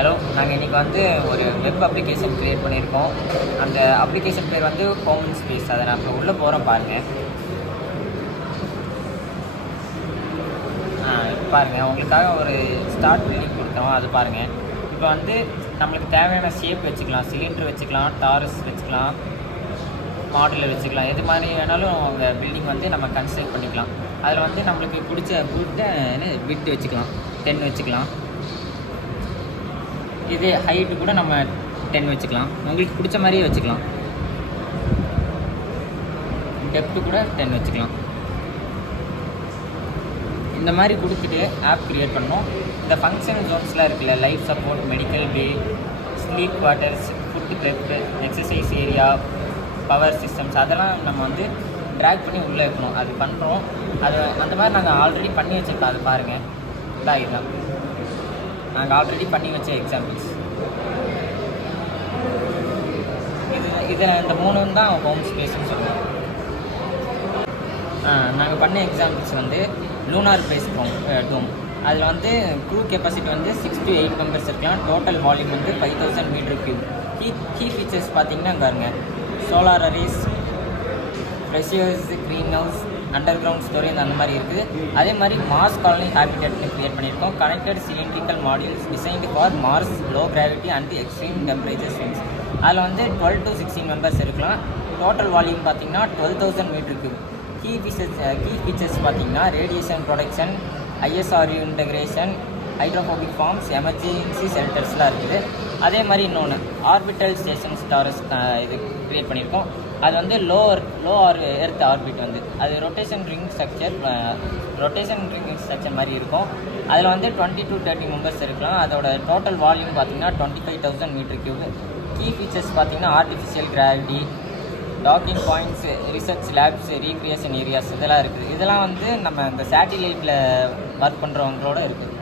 Hello, நாங்கள் இன்றைக்கி வந்து ஒரு வெப் அப்ளிகேஷன் க்ரியேட் பண்ணியிருக்கோம். அந்த அப்ளிகேஷன் பேர் வந்து ஹோம் ஸ்பேஸ். அதை நான் இப்போ உள்ளே போகிறோம் பாருங்கள். பாருங்கள், உங்களுக்காக ஒரு ஸ்டார்ட் லிங்க் கொடுத்தோம், அது பாருங்கள். இப்போ வந்து நம்மளுக்கு தேவையான ஷேப் வச்சுக்கலாம், சிலிண்டர் வச்சுக்கலாம், டாரஸ் வச்சுக்கலாம், மாடலில் வச்சுக்கலாம், எது மாதிரி வேணாலும் அவங்க பில்டிங் வந்து நம்ம கன்ஸ்ட்ரக்ட் பண்ணிக்கலாம். அதில் வந்து நம்மளுக்கு பிடிச்ச பிட் வச்சுக்கலாம், 10 வச்சுக்கலாம். இது ஹைட்டு கூட நம்ம 10 வச்சுக்கலாம், உங்களுக்கு பிடிச்ச மாதிரியே வச்சுக்கலாம். டெப்த்து கூட 10 வச்சுக்கலாம். இந்த மாதிரி கொடுத்துட்டு ஆப் க்ரியேட் பண்ணோம். இந்த ஃபங்க்ஷன் ஜோன்ஸ்லாம் இருக்குல்ல, life support, medical bay, sleep quarters, food prep, exercise area, power systems, அதெல்லாம் நம்ம வந்து ட்ராக் பண்ணி உள்ளே வைக்கணும். அது பண்ணுறோம். அது அந்த மாதிரி நாங்கள் ஆல்ரெடி பண்ணி வச்சுருக்கோம். அது பாருங்கள், இதுதான் நாங்கள் ஆல்ரெடி பண்ணி வச்ச எக்ஸாம்பிள்ஸ். இதில் இந்த 3 தான் ஹோம் ஸ்பேஸ்ன்னு சொல்லுவோம். நாங்கள் பண்ண எக்ஸாம்பிள்ஸ் வந்து லூனார் பேஸ் டோம். அதில் வந்து க்ரூ கெப்பாசிட்டி வந்து 6 to 8 மெம்பர்ஸ் இருக்கலாம். டோட்டல் வால்யூம் வந்து 5000 m3. கீ ஃபீச்சர்ஸ் பார்த்தீங்கன்னா பாருங்க, solar arrays, precious green house, underground storage அந்த மாதிரி இருக்குது. அதே மாதிரி மார்ஸ் காலனி ஹேபிடேட்னு க்ரியேட் பண்ணியிருக்கோம். Connected cylindrical modules designed for Mars low gravity and extreme temperature swings. அதில் வந்து 12 to 16 மெம்பர்ஸ் இருக்கலாம். டோட்டல் வால்யூம் பார்த்திங்கன்னா 12000 m3. கீ ஃபீச்சர்ஸ் பார்த்திங்கன்னா radiation production, ISRU integration, hydrophobic farms, emergency ஷெல்டர்ஸ்லாம் இருக்குது. அதே மாதிரி இன்னொன்று ஆர்பிட்டல் ஸ்டேஷன் ஸ்டாரஸ் இது க்ரியேட் பண்ணியிருக்கோம். அது வந்து லோ எர்த் ஆர்பிட் வந்து அது ரொட்டேஷன் ரிங் ஸ்ட்ரக்சர் மாதிரி இருக்கும். அதில் வந்து 20 to 30 மெம்பர்ஸ் இருக்கலாம். அதோட டோட்டல் வால்யூம் பார்த்திங்கன்னா 25,000 m3. கீ ஃபீச்சர்ஸ் பார்த்திங்கன்னா artificial gravity, docking points, research labs, recreation areas இதெல்லாம் இருக்குது. இதெல்லாம் வந்து நம்ம இந்த சேட்டிலைட்டில் ஒர்க் பண்ணுறவங்களோட இருக்குது.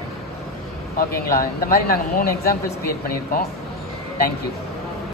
ஓகேங்களா? இந்த மாதிரி நாங்கள் 3 எக்ஸாம்பிள்ஸ் க்ரியேட் பண்ணியிருக்கோம். தேங்க்யூ.